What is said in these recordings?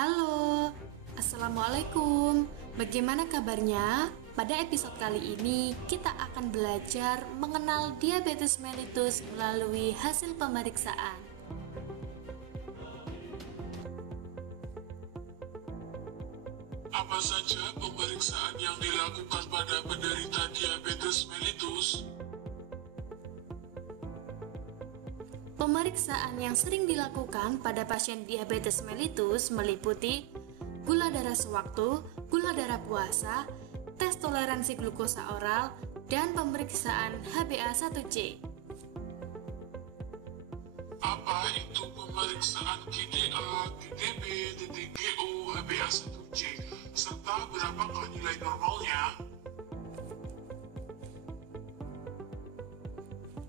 Halo, Assalamualaikum. Bagaimana kabarnya? Pada episode kali ini, kita akan belajar mengenal diabetes mellitus melalui hasil pemeriksaan. Apa saja pemeriksaan yang dilakukan pada penderita diabetes mellitus? Pemeriksaan yang sering dilakukan pada pasien diabetes mellitus meliputi gula darah sewaktu, gula darah puasa, tes toleransi glukosa oral, dan pemeriksaan HbA1c. Apa itu pemeriksaan GDA, GDB, TTGO, HbA1c, serta berapakah nilai normalnya?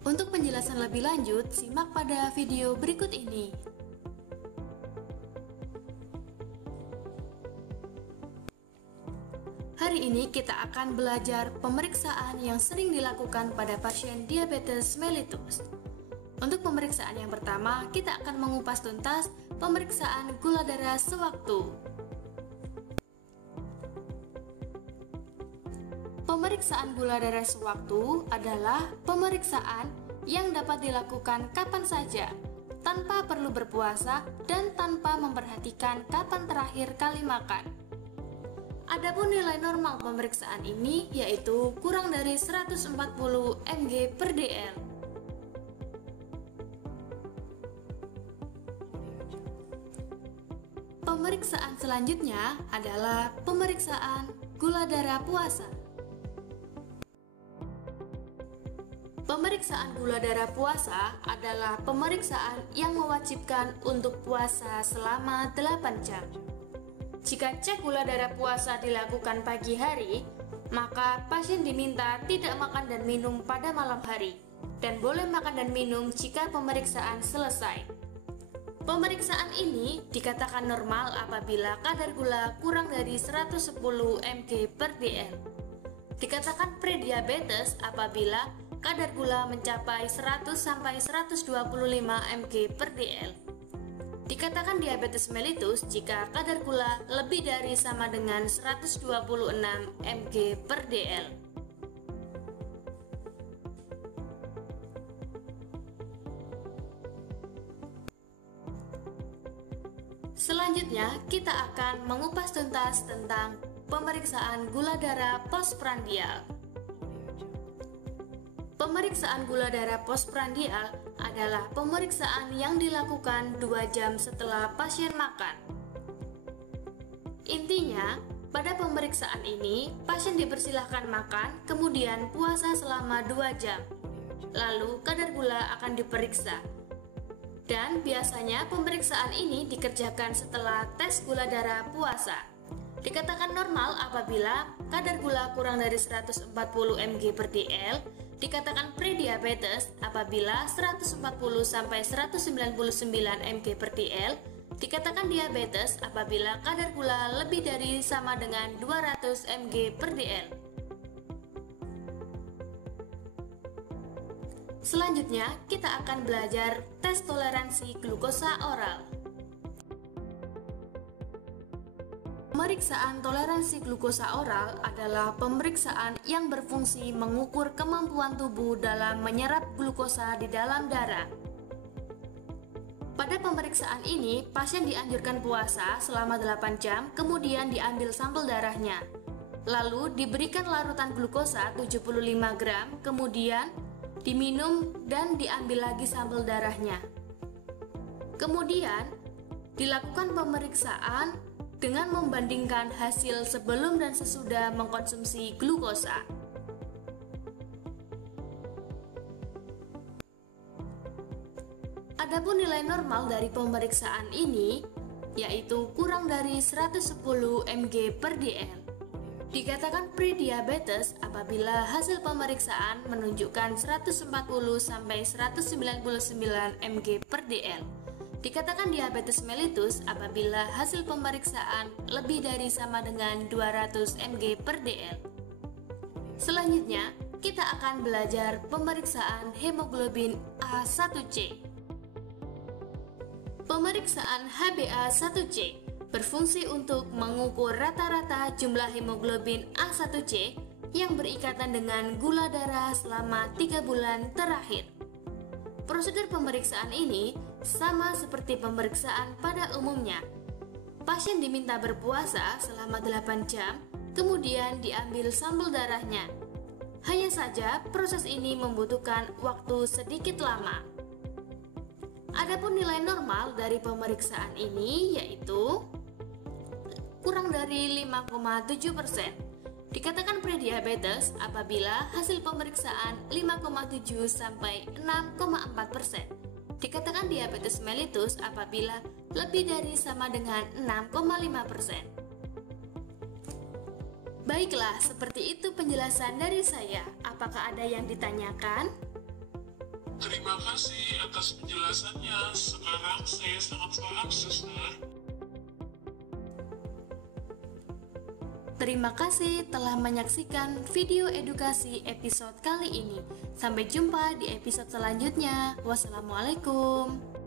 Untuk penjelasan lebih lanjut, simak pada video berikut ini. Hari ini kita akan belajar pemeriksaan yang sering dilakukan pada pasien diabetes mellitus. Untuk pemeriksaan yang pertama, kita akan mengupas tuntas pemeriksaan gula darah sewaktu. Pemeriksaan gula darah sewaktu adalah pemeriksaan yang dapat dilakukan kapan saja, tanpa perlu berpuasa dan tanpa memperhatikan kapan terakhir kali makan. Adapun nilai normal pemeriksaan ini yaitu kurang dari 140 mg per dl. Pemeriksaan selanjutnya adalah pemeriksaan gula darah puasa. Pemeriksaan gula darah puasa adalah pemeriksaan yang mewajibkan untuk puasa selama 8 jam. Jika cek gula darah puasa dilakukan pagi hari, maka pasien diminta tidak makan dan minum pada malam hari, dan boleh makan dan minum jika pemeriksaan selesai. Pemeriksaan ini dikatakan normal apabila kadar gula kurang dari 110 mg per dl. Dikatakan prediabetes apabila kadar gula mencapai 100-125 mg per dl. Dikatakan diabetes mellitus jika kadar gula lebih dari sama dengan 126 mg per dl. Selanjutnya, kita akan mengupas tuntas tentang pemeriksaan gula darah postprandial. Pemeriksaan gula darah postprandial adalah pemeriksaan yang dilakukan 2 jam setelah pasien makan. Intinya, pada pemeriksaan ini, pasien dipersilahkan makan, kemudian puasa selama 2 jam. Lalu, kadar gula akan diperiksa. Dan biasanya pemeriksaan ini dikerjakan setelah tes gula darah puasa. Dikatakan normal apabila kadar gula kurang dari 140 mg per dl. Dikatakan prediabetes apabila 140-199 mg per dl. Dikatakan diabetes apabila kadar gula lebih dari sama dengan 200 mg per dl. Selanjutnya, kita akan belajar tes toleransi glukosa oral. Pemeriksaan toleransi glukosa oral adalah pemeriksaan yang berfungsi mengukur kemampuan tubuh dalam menyerap glukosa di dalam darah. Pada pemeriksaan ini, pasien dianjurkan puasa selama 8 jam, kemudian diambil sampel darahnya. Lalu diberikan larutan glukosa 75 gram, kemudian diminum dan diambil lagi sampel darahnya. Kemudian dilakukan pemeriksaan dengan membandingkan hasil sebelum dan sesudah mengkonsumsi glukosa. Adapun nilai normal dari pemeriksaan ini yaitu kurang dari 110 mg per dl. Dikatakan prediabetes apabila hasil pemeriksaan menunjukkan 140-199 mg per dl. Dikatakan diabetes mellitus apabila hasil pemeriksaan lebih dari sama dengan 200 mg per dl. Selanjutnya, kita akan belajar pemeriksaan hemoglobin A1c. Pemeriksaan HbA1c berfungsi untuk mengukur rata-rata jumlah hemoglobin A1C yang berikatan dengan gula darah selama 3 bulan terakhir. Prosedur pemeriksaan ini sama seperti pemeriksaan pada umumnya. Pasien diminta berpuasa selama 8 jam, kemudian diambil sampel darahnya. Hanya saja proses ini membutuhkan waktu sedikit lama. Adapun nilai normal dari pemeriksaan ini yaitu kurang dari 5,7%. Dikatakan prediabetes apabila hasil pemeriksaan 5,7 sampai 6,4%. Dikatakan diabetes mellitus apabila lebih dari sama dengan 6,5%. Baiklah, seperti itu penjelasan dari saya. Apakah ada yang ditanyakan? Terima kasih atas penjelasannya. Sekarang saya sangat paham, Suster. Terima kasih telah menyaksikan video edukasi episode kali ini. Sampai jumpa di episode selanjutnya. Wassalamualaikum.